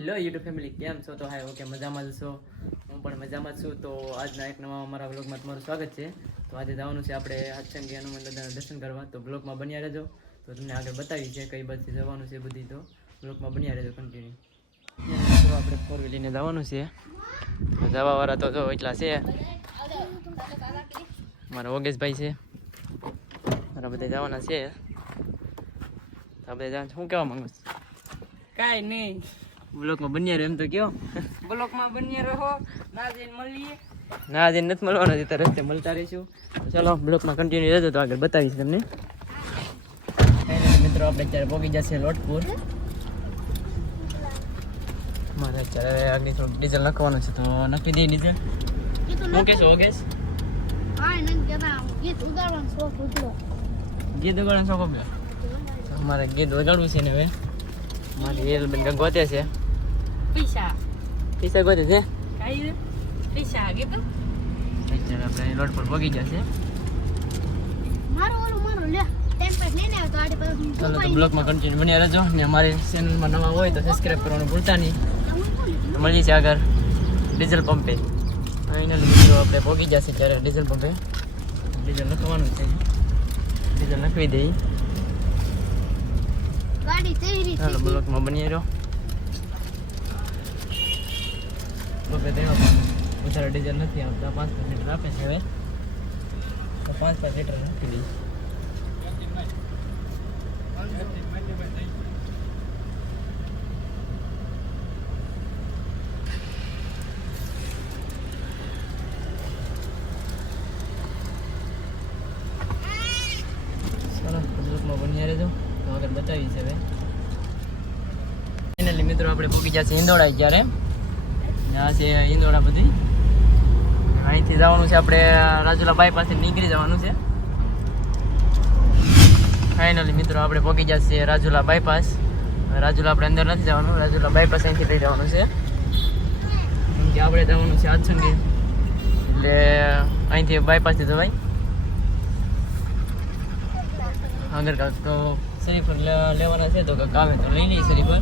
Hello YouTube family, કેમ છો? તો હાય, ઓકે, મજામાં જ છો? હું પણ મજામાં જ છું. તો આજના એક નવા અમારા બ્લોગમાં તમારું સ્વાગત છે. તો આજે જવાનું છે આપણે હાથસંગી હનુમાન દાદાના દર્શન કરવા. તો બ્લોગમાં બન્યા રહેજો. તો તમને આગળ બતાવી છે કઈ બાજુથી જવાનું છે બધી. તો બ્લોગમાં બન્યા રહેજો કન્ટિન્યુ તો આપણે ફોર વ્હીલીને જવાનું છે. જવાવાળા તો જો એટલા છે. મારા ઓગેશભાઈ છે. મારા બધા જવાના છે. આ બધા જવાનું શું કહેવા માંગુ છું? કાંઈ નહીં. બ્લોગમાં બન્યા એમ તો કયો. બ્લોકમાં બન્યા રહો. ના જઈને મળીએ. ના આજે નથી મળવાનો છે રસ્તે મળતા રહીશું. ચલો બ્લોકમાં કન્ટિન્યુ રહેજો તો આગળ બતાવીશ તમને. મિત્રો આપણે અત્યારે પહોંચી જશે લોટપુર. મારે અત્યારે આગળ થોડું ડીઝલ નાખવાનું છે તો નાખી દઈએ ડીઝલ. હું કહેશો ઓગેશ ગીત ઉગાડવાનો શોખ આવ્યો મારે ગીત વગાડવું છે ને હવે. મારી હેલ બેન ગોતે છે. પૈસા. પૈસા ગોતે છે કાંઈ પૈસા આગે તો અત્યારે આપણે રોડ પર પહોંચી જશે ચાલો તો બ્લોગમાં કન્ટિન્યુ બન્યા રહેજો. ને અમારી ચેનલમાં નવા હોય તો સબસ્ક્રાઈબ કરવાનું ભૂલતા નહીં. મળી છીએ આગળ ડીઝલ પંપે. ફાઇનલ મિત્રો આપણે પહોંચી જશે ત્યારે ડીઝલ પંપે. ડીઝલ નખવાનું છે. ડીઝલ નખવી દઈએ ચાલો બ્લોકમાં બની રહ્યો પંપે દેવા વધારે ડીઝલ નથી આવતા. પાંચ પાંચ લીટર આપે છે હવે. તો પાંચ પાંચ લીટર નાખી દઈ ચાલો ગ્રુપમાં બન્યા રહેજો. તો હવે. ફાઇનલી મિત્રો, આપણે પૂકી જશે ઈંદોડા જ્યારે. આ છે ઈંદોડા બધી. અહીંથી જવાનું છે આપણે રાજુલા બાયપાસથી નીકળી જવાનું છે. ફાઇનલી મિત્રો, આપણે પહોંચી જશે રાજુલા બાયપાસ રાજુલા આપણે અંદર નથી જવાનું, રાજુલા બાયપાસ અહીંથી લઈ જવાનું છે. કેમ કે આપણે જવાનું છે આજસંગી એટલે અહીંથી બાયપાસથી જવાય. આગળ કાંક તો શરીફર લેવાના છે, તો કાંક આવે તો લઈ લઈએ શરીફર.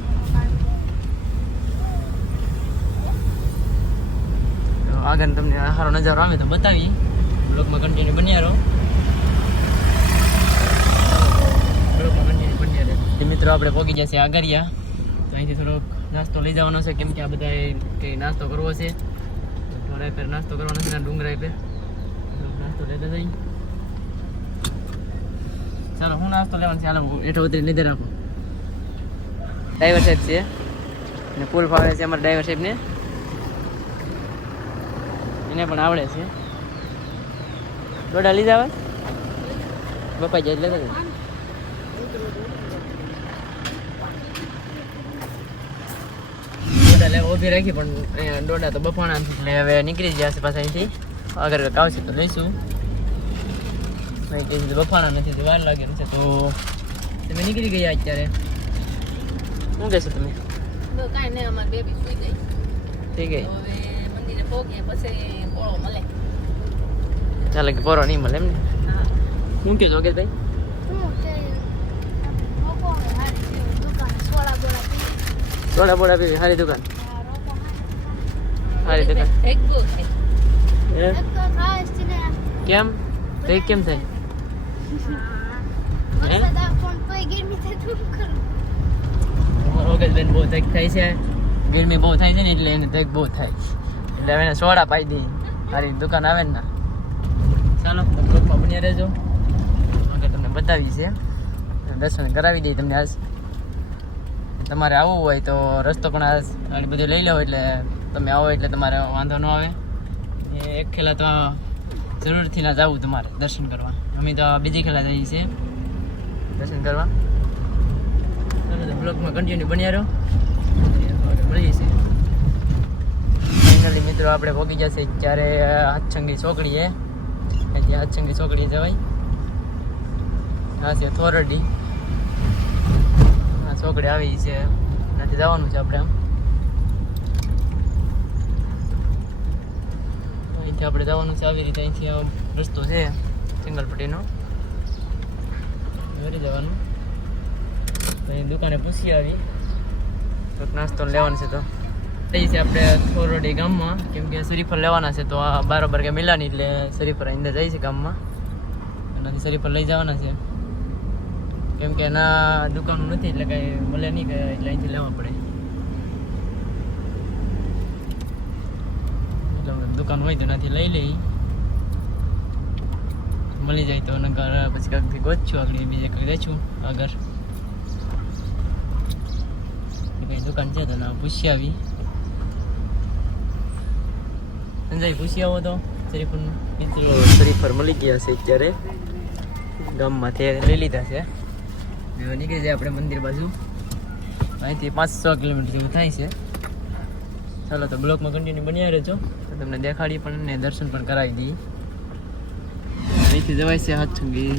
આગળ તમને સારો નજારો આવે તો બતાવીએ બ્લોગમાં કન્ટિન્યુ બન્યા રહો. બ્લોગમાં કન્ટિન્યુ બન્યા મિત્રો આપણે પહોંચી જશે આગરિયા. તો અહીંથી થોડોક નાસ્તો લઈ જવાનો છે. કેમ કે આ બધાએ કંઈ નાસ્તો કરવો છે. થોડા પર નાસ્તો કરવાનો છે ને ડુંગરા પર નાસ્તો લેતા જઈએ. ચાલો, હું નાસ્તો લેવાનો છે. ચાલો એઠો ઉતરી લીધે રાખો ડ્રાઈવર સાહેબ છે. અને પુલ ફાવે છે અમારા ડ્રાઈવર સાહેબને. એને પણ આવડે છે. દોડા લીધા હોય? બપાઈ જાય લેતા દોડા લેવા ઊભી રાખી પણ દોડા તો બફાણા એટલે હવે નીકળી ગયા છે પાછા અહીંથી. આગળ આવશે તો લઈશું. બફાણા નથી તો વાર લાગે છે તો તમે નીકળી ગયા અત્યારે. શું કહેશો તમે? કાંઈ નહીં અમારી બેબી સુઈ ગઈ. થઈ ગઈ? પહોંચીએ પછી પોળો મળે. ચાલે કે પોરો નહીં મળે એમ ને? હું. શું જોગે છો ભાઈ સોડા બોડા પીવી સારી દુકાન સારી દુકાન? કેમ? તે કેમ થાય? ઓગસ્ટબેન બહુ તક થાય છે. ગરમી બહુ થાય છે ને એટલે એને તક બહુ થાય એટલે હવે સોડા પાઈ દઈ. તારી દુકાન આવે ને ચાલો ગ્રુપમાં બની રહેજો. આગળ તમને બતાવી છે દર્શન કરાવી દઈએ તમને આજ તમારે આવવું હોય તો રસ્તો પણ આજ બધું બધી લઈ લો એટલે તમે આવો એટલે તમારે વાંધો ન આવે. એ એક ખેલા તો જરૂરથી ના જવું તમારે દર્શન કરવા. અમે તો બીજી ખેલા જઈએ છીએ. દર્શન કરવા. બ્લોગમાં કન્ટિન્યુ બન્યા રહો. મળીએ છીએ. ફાઇનલી મિત્રો, આપણે પહોંચી જશે ત્યારે હાથસંગી ચોકડીએ અહીંથી હાથસંગી ચોકડીએ જવાય આ છે થોરડી. આ ચોકડી આવી છે. ત્યાંથી જવાનું છે આપણે આમ. અહીંથી આપણે જવાનું છે આવી રીતે. અહીંથી રસ્તો છે સિંગલપટ્ટીનો ઘરે જવાનું. અહીં દુકાને પૂછી આવી. થોડોક નાસ્તો લેવાનો છે તો. થઈ છે આપણે થોરોડી ગામમાં. કેમ કે શરીફળ લેવાના છે, તો આ બરાબર કે મિલાની એટલે શરીફળ અંદર જાય છે ગામમાં. એનાથી શરીફળ લઈ જવાના છે. કેમ કે એના દુકાનો નથી એટલે કઈ મળે નહીં કે એટલે અહીંથી લેવા પડે. દુકાન હોય તો એનાથી લઈ લઈ મળી જાય તો નગર પછી કાંકથી ગોતશું આગળ, બીજે કંઈક દેશું આગળ. કઈ દુકાન છે તો પૂછી આવી. સંજય પૂછી આવો તો. શરીફળનું મિત્રો શરીફળ મળી ગયા છે અત્યારે. ગામમાંથી લઈ લીધા છે. નીકળી જાય આપણે મંદિર બાજુ. અહીંથી પાંચસો કિલોમીટર જેવું થાય છે. ચાલો તો બ્લોકમાં કન્ટિન્યુ બન્યા રહેજો. તો તમને દેખાડી પણ ને દર્શન પણ કરાવી દઈએ. અહીંથી જવાય છે હાથુંગી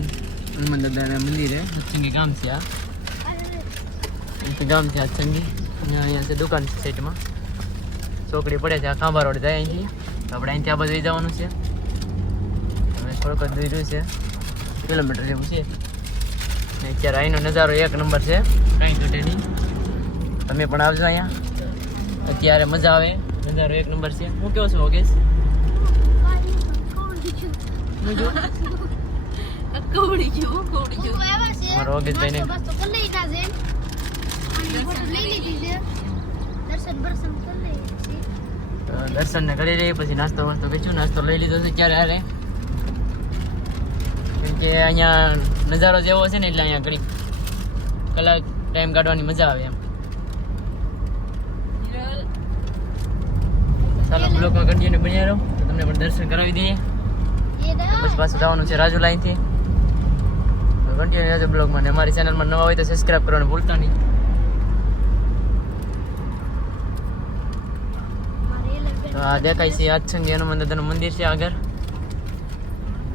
હનુમાન દાદાના મંદિરે. હાથસંગી ગામ છે આ. અહીંથી ગામ છે હાથસંગી અહીંયા અહીંયા છે દુકાન છે સાઈડમાં ચોકડી પડે છે આ ખાંભા રોડ જાય અહીંથી. તો આપણે અહીં ત્યાં બધું જવાનું છે. હવે થોડુંક જ દૂર છે. કિલોમીટર જેવું છે. અત્યારે અહીંનો નજારો એક નંબર છે. કાંઈ ઘટે નહીં. તમે પણ આવજો અહીંયા. અત્યારે મજા આવે. નજારો એક નંબર છે. હું કેવો છું, ઓગેશ? મારો કવડી ગયું કવડી ગયું મારો ઓગેશભાઈ ને તો દર્શન ને કરી રહી પછી નાસ્તો વાસ્તો કરીશું. નાસ્તો લઈ લીધો છે ક્યારે હારે. કેમ કે અહીંયા નજારો જેવો છે ને એટલે અહીંયા ઘડી કલાક ટાઈમ કાઢવાની મજા આવે એમ. ચાલો બ્લોકમાં કન્ટિન્યુ બન્યા રહો. તો તમને પણ દર્શન કરાવી દઈએ. પછી પાછું જવાનું છે રાજુ લાઈનથી કન્ટિન્યુ બ્લોગમાં ને અમારી ચેનલમાં નવા હોય તો સબસ્ક્રાઈબ કરવાનું ભૂલતા નહીં તો આ દેખાય છે આજસંગી હનુમાન દાદાનું મંદિર છે આગળ.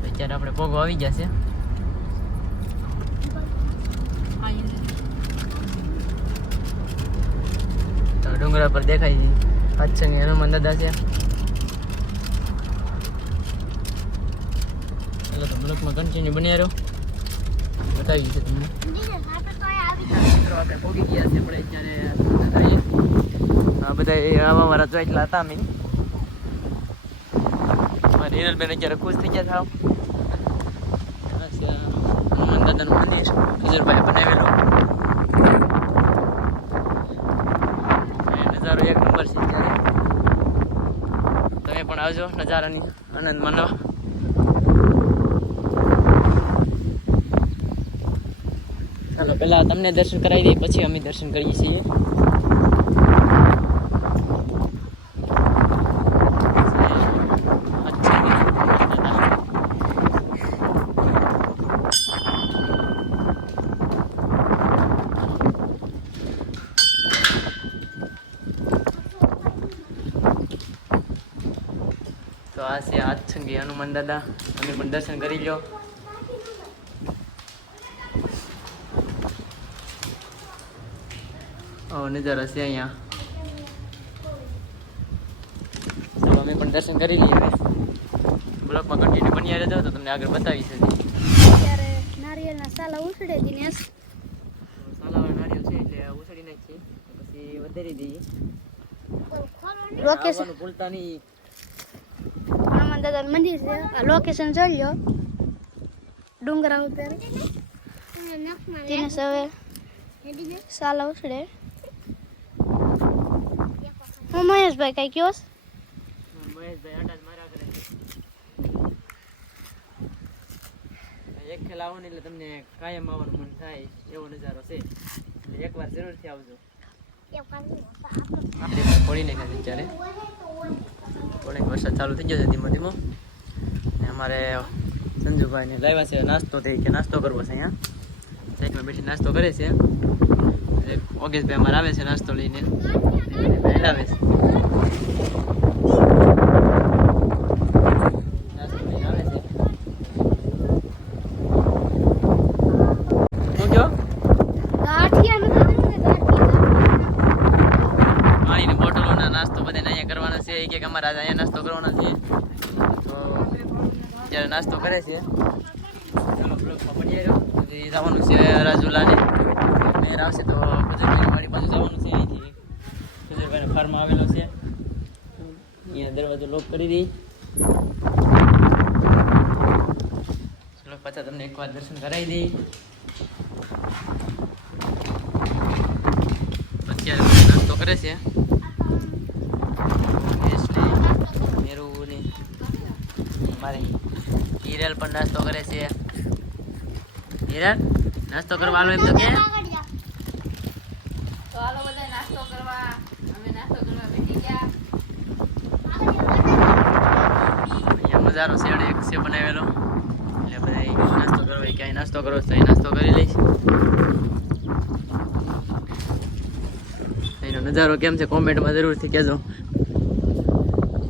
અત્યારે આપણે પોગો આવી ગયા છે. ડુંગરા પર દેખાય છે. આજસંગી હનુમાન દાદા છે. ચાલો તો બ્લોકમાં કન્ટિન્યુ બન્યા રહો. બતાવી છે તમને. આપણે પોગી ગયા છે, આપણે અત્યારે આ બધા આવા વાળા જો એટલા હતા મેં હિરલબેન અત્યારે ખુશ થઈ ગયા થાવ હનુમાન દાદાનું મંદિર ખજૂરભાઈ બનાવેલું નજારો એક નંબર છે અત્યારે તમે પણ આવજો નજારાની આનંદ માનવા ચાલો પહેલાં તમને દર્શન કરાવી દઈએ પછી અમે દર્શન કરીએ છીએ તો આ છે હાથસંગી હનુમાન દાદા. તમે પણ દર્શન કરી લો ઓ નજારા છે અહીંયા. ચાલો અમે પણ દર્શન કરી લઈએ બ્લોકમાં કન્ટિન્યુ બન્યા રહેજો તો તમને આગળ બતાવી છે અત્યારે નારિયેળના સાલા ઉછળે દિનેશ સાલાવાળા નારિયેળ છે એટલે ઉછળી નાખીએ પછી વધારી દઈએ. લોકેશન ભૂલતા નહીં. દાદાનું મંદિર છે. આ લોકેશન જોઈ લો ડુંગરા ઉપર. તેને હવે સાલા ઉછળે. હું મહેશભાઈ કઈ કયો એક ખેલ આવો ને એટલે તમને કાયમ આવવાનું મન થાય એવો નજારો છે. એટલે એકવાર જરૂરથી આવજો. પડી નાખ્યા છે અત્યારે. થોડીક વરસાદ ચાલુ થઈ ગયો છે ધીમો ધીમો. ને અમારે સંજુભાઈને લાવ્યા છે નાસ્તો થઈ કે નાસ્તો કરવો છે અહીંયા. સાઈડમાં બેઠી નાસ્તો કરે છે. ઓગેશભાઈ અમારે આવે છે નાસ્તો લઈને. લાવે છે નાસ્તો લઈને આવે છે શું કહો ગાંઠિયા નથી ને ગાંઠિયા પાણીની બોટલોના નાસ્તો બધાને અહીંયા કરવાનો છે એક એક અમારે આજે અહીંયા નાસ્તો કરવાનો છે તો અત્યારે નાસ્તો કરે છે. ચાલો બ્લોકમાં પડી આવ્યો. પછી જવાનું છે રાજુલાને. મેર આવશે તો પછી મારી બાજુ જવાનું છે અહીંથી. ફાર્મ આવેલો છે. અહીંયા દરવાજો લોક કરી દઈ. ચલો, પાછા તમને એકવાર દર્શન કરાવી દઈ. અત્યારે નાસ્તો કરે છે મહેશને, મેરુને, મારે હિરલ પણ નાસ્તો કરે છે હિરલ નાસ્તો કરવા આલો એમ તો કે તો હાલો બધા નાસ્તો કરવા અમે નાસ્તો કરવા બેસી ગયા અહીંયા મજાનો શેડ એક છે બનાવેલો એટલે બધા નાસ્તો કરવા ક્યાંય નાસ્તો કરો તો નાસ્તો કરી લઈશ એનો નજારો કેમ છે કોમેન્ટમાં જરૂરથી કહેજો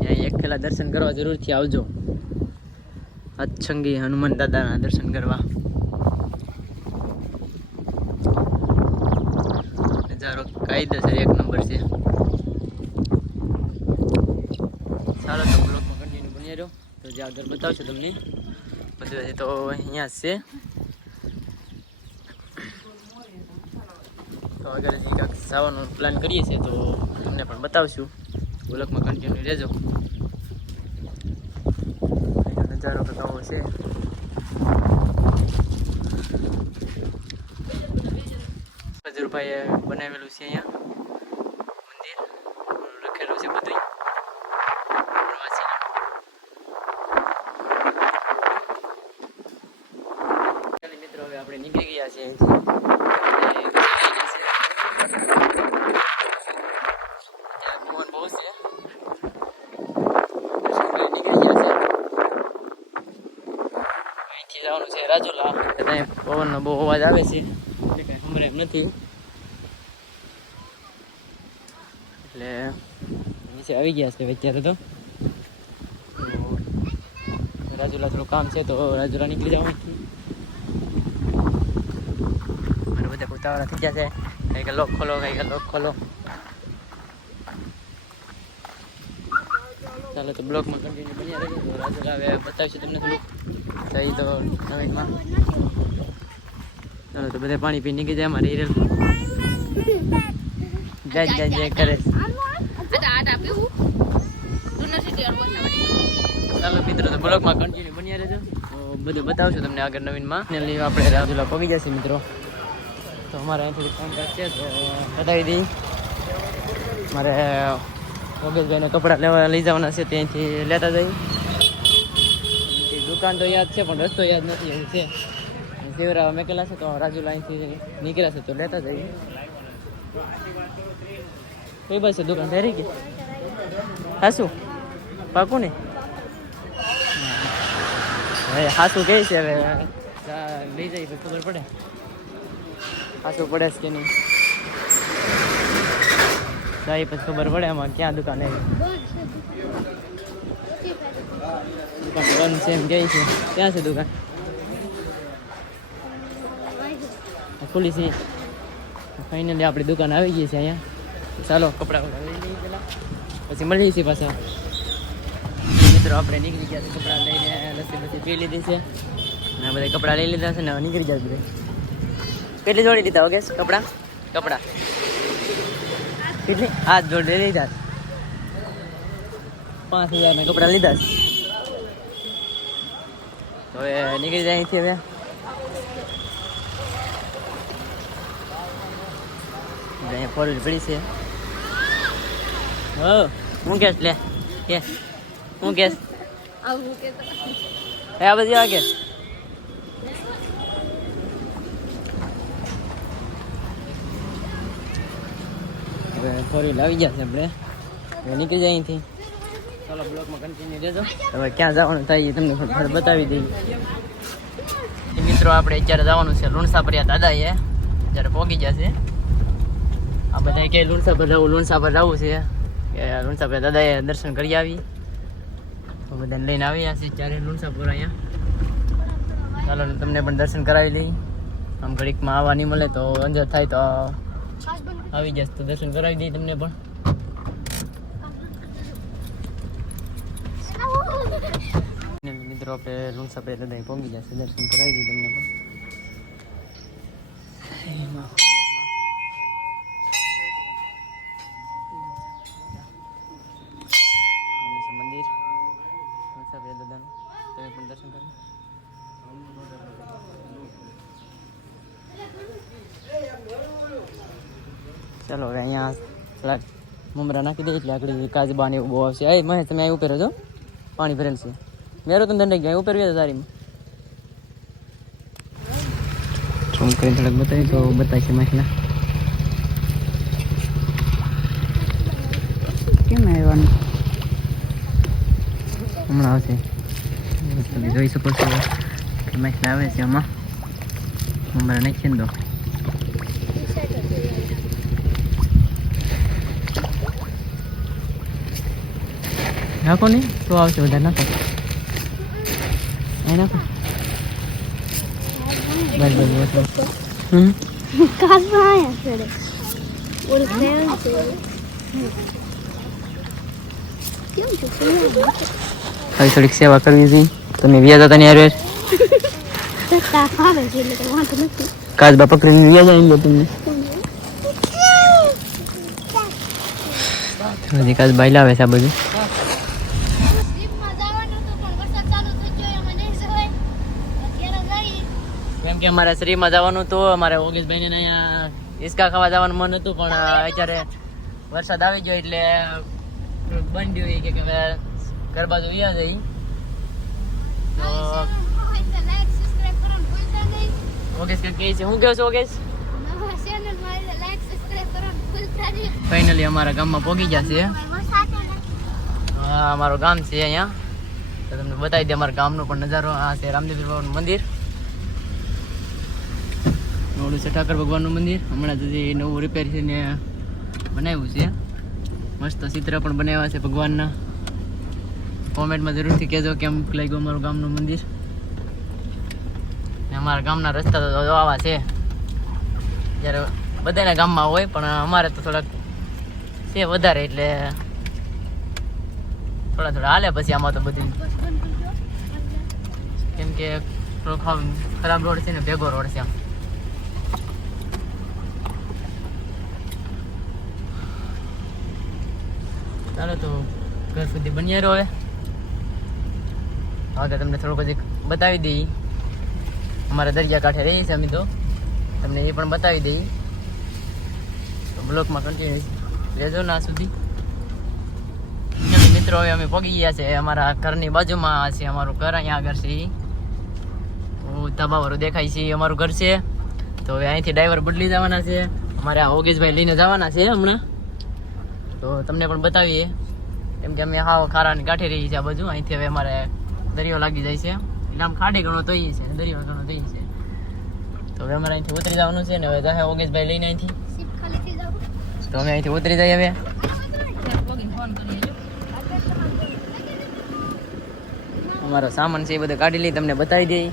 અહીંયા એક પેલા દર્શન કરવા જરૂરથી આવજો અચ્છંગી હનુમાન દાદાના દર્શન કરવા. નજારો છે, એક નંબર છે. ચાલો તો બ્લોગમાં કન્ટિન્યુ બની રહ્યો તો જે આગળ બતાવશું તમને. બધું તો અહીંયા છે. તો આગળ જવાનો પ્લાન કરીએ છીએ, તો તમને પણ બતાવશું. બ્લોગમાં કન્ટિન્યુ રહેજો. નજારો કંઈક આવો છે? ખજૂરભાઈએ બનાવેલું છે અહીંયા મંદિર લખેલું છે બધું પ્રવાસીના ચાલો મિત્રો હવે આપણે નીકળી ગયા છીએ અહીંથી. અત્યારે પવન બહુ છે નીકળી ગયા છે અહીંથી જવાનું છે રાજુલા ત્યાં પવનનો બહુ આવે છે. કાંઈ સંભળાય નથી. એટલે નીચે આવી ગયા છે અત્યારે તો. રાજુલા થોડું કામ છે તો રાજુલા નીકળી જવા અને બધા ઉતાવળા થઈ ગયા છે. કંઈક લોક ખોલો કંઈક લોક ખોલો. ચાલો તો બ્લોકમાં કન્ટિન્યુ બન્યા રહેજો. રાજુલા હવે બતાવીશું તમને જઈ તો નવીનમાં. ચાલો તો બધા પાણી પી નીકળી જાય અમારે હિરલ. જય જય જય, કરે. ચાલો મિત્રો, તો બ્લોગમાં કન્ટિન્યુ બન્યા રહેજો. તો બધું બતાવશું તમને આગળ નવીનમાં. ફાઇનલી આપણે રાજુલા પગી જશે મિત્રો. તો અમારે અહીંથી થોડુંક છે, તો બતાવી મારે યોગેશભાઈને કપડાં લેવા લઈ જવાના છે ત્યાંથી લેતા જઈ. દુકાન તો યાદ છે, પણ રસ્તો યાદ નથી એવું શિવરાવ મેકેલા છે તો રાજુ અહીંથી નીકળ્યા છે તો લેતા જઈએ. કઈ બસ દુકાન થઈ ગઈ. હાસું, પાકું ને? હવે હાસું કહે છે હવે લઈ જઈ તો ખબર પડે. હાસું પડે છે કે નહીં? જાય પછી ખબર પડે આમાં ક્યાં દુકાન આવી દુકાન છે એમ છે. ક્યાં છે દુકાન? આ ખુલ્લી છે ફાઇનલી આપણી દુકાન આવી ગઈ છે અહીંયા. ચાલો. કપડાં લઈ લઈએ પેલા પછી મળી છીએ પાછા. મિત્રો, આપણે નીકળી ગયા છે કપડાં લઈને. લસ્સી બસ્સી પી લીધી છે. અને બધા કપડાં લઈ લીધા છે ને નીકળી ગયા બધા. કેટલી જોડી લીધા ઓકે કપડાં? કપડાં. કેટલી? આ જોડી લીધા પાંચ હજારના કપડાં લીધા હવે નીકળી જાય અહીંથી હવે. અહીંયા ફોર પડી છે. હો હું કેસ? લે કે હું કેસ? એ આ બધી વાગે હવે ફોર વ્હીલ આવી ગયા છે આપણે. નીકળી જાય અહીંથી. ચાલો બ્લોકમાં કન્ટિન્યુ રહેજો હવે ક્યાં જવાનું થાય એ તમને ફટાફટ બતાવી દઈએ મિત્રો આપણે અત્યારે જવાનું છે લુણસાપરિયા દાદાએ. અત્યારે પહોંચી ગયા છે. આ બધા કે લુણસાપર જવું લુણસાપર જવું છે. કે લુણસાપર દાદાએ દર્શન કરી આવી. તો બધાને લઈને આવ્યા છે ત્યારે લુણસાપુર અહીંયા. ચાલો તમને પણ દર્શન કરાવી લઈ. આમ ઘડીકમાં આવવા નહીં મળે તો અંજર થાય તો આવી જશે તો દર્શન કરાવી દઈએ તમને પણ. મિત્રો, આપણે લુણસાપુર દાદા પહોંચી જશે દર્શન કરાવી દઈએ તમને પણ. ચાલો હવે અહીંયા થોડાક મમરા નાખી દઈએ એટલે આગળ કાજબાને એવું બહુ આવશે. એ મહેશ તમે અહીં ઉપર છો પાણી ભરેલ છે. મેરો તમે દંડે ગયા ઉપર ગયા તારીમાં. ઝૂમ કરીને થોડાક બતાવી તો બતાવશે મહેશના. કેમ આવવાનું હમણાં આવશે. તમે જોઈ શકો છો કે મહેશ આવે છે આમાં. મમરા નાખીએ ને નાખો ને, તો આવશે વધારે નાખો અહીં નાખો બસ બસ બસ થોડીક સેવા કરવી હતી તમે વ્યાજ હતા ને યાર કાચ વાંધો પકડીને વ્યાજ આવી તમને. હજી કાચબા લાવે છે આ બધું ટ્રીપમાં જવાનું હતું પણ વરસાદ ચાલુ થઈ ગયો એમાં નહીં જવાય અત્યારે જઈ કેમ કે અમારે શ્રીમાં જવાનું હતું. અમારે ઓગેશભાઈને અહીંયા હિસકા ખાવા જવાનું મન હતું, પણ અત્યારે વરસાદ આવી ગયો એટલે બંધ ગયું કે હવે ઘર બાજુ વ્યા જઈ. ઓગેશ કે કહે છે? હું કહો છો, ઓગેશ? ફાઇનલી અમારા ગામમાં પહોંચી ગયા છે હા, અમારું ગામ છે અહીંયા. તો તમને બતાવી દે અમારા ગામનો પણ નજારો. આ છે રામદેવ બાબાનું મંદિર. નવડું છે, ઠાકર ભગવાનનું મંદિર. હમણાં જ નવું રિપેર છે ને બનાવ્યું છે. મસ્ત ચિત્ર પણ બનાવ્યા છે ભગવાનના. કોમેન્ટમાં જરૂરથી કહેજો કેમ લાગ્યું અમારું ગામનું મંદિર. ને અમારા ગામના રસ્તા તો આવા છે. જ્યારે બધાના ગામમાં હોય, પણ અમારે તો થોડાક છે વધારે, એટલે થોડા થોડા હાલે પછી આમાં તો બધી. કેમ કે ખરાબ રોડ છે ને, ભેગો રોડ છે આમ. ચાલો તો ઘર સુધી બન્યા રહો હવે. હવે તમને થોડુંક હજી બતાવી દઈ. અમારા દરિયા કાંઠે રહીએ છીએ અમે તો. તમને એ પણ બતાવી દઈ. તો બ્લોકમાં કન્ટિન્યુ રહેજો ના સુધી. મિત્રો, હવે અમે પગી ગયા છે. અમારા ઘરની બાજુમાં છે અમારું ઘર અહીંયા આગળ છે. તો ધાબાવાળું દેખાય છે, અમારું ઘર છે. તો હવે અહીંથી ડ્રાઈવર બદલી જવાના છે. અમારે આ ઓગેશભાઈ લઈને જવાના છે હમણાં. તો તમને પણ બતાવીએ. કેમ કે અમે હાવ ખારાની કાઠી રહી છે આ બધું. અહીંથી હવે અમારે દરિયો લાગી જાય છે. એટલે આમ ખાડી ઘણો તો છે. દરિયો ઘણો તો છે. તો હવે અમારે અહીંથી ઉતરી જવાનું છે ને હવે જાહે ઓગેશભાઈ લઈને અહીંથી. તો અમે અહીંથી ઉતરી જઈએ હવે. અમારો સામાન છે એ બધો કાઢી લઈ તમને બતાવી દઈ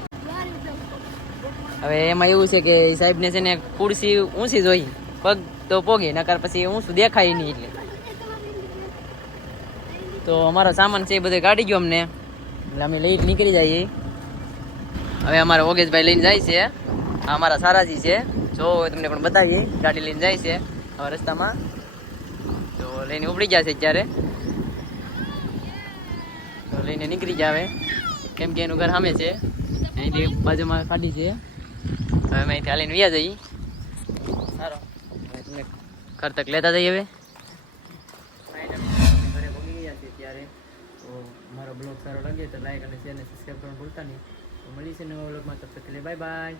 હવે એમાં એવું છે કે સાહેબને છે ને ખુરશી ઊંચી જોઈ. પગ તો પોગે નકર પછી ઊંચું દેખાય નહીં એટલે. તો અમારો સામાન છે એ બધો કાઢી ગયો અમને. એટલે અમે લઈ નીકળી જઈએ. હવે અમારા ઓગેશભાઈ લઈને જાય છે. આ અમારા સારાજી છે. જો તમને પણ બતાવીએ. ગાડી લઈને જાય છે. હવે રસ્તામાં. તો લઈને ઉપડી ગયા છે અત્યારે. તો લઈને નીકળી જાવે કેમ કે એનું ઘર સામે છે. અહીંથી બાજુમાં ખાડી છે. હવે અમે અહીંથી હાલીને વ્યા જઈએ. સારો. તમને ઘર તક લેતા જઈએ હવે. બ્લોગ સારો લાગે તો લાઈક અને શેર અને સબસ્ક્રાઈબ કરવાનું ભૂલતા નહીં. તો મળી છે નવા બ્લોગમાં તબ તક બાય બાય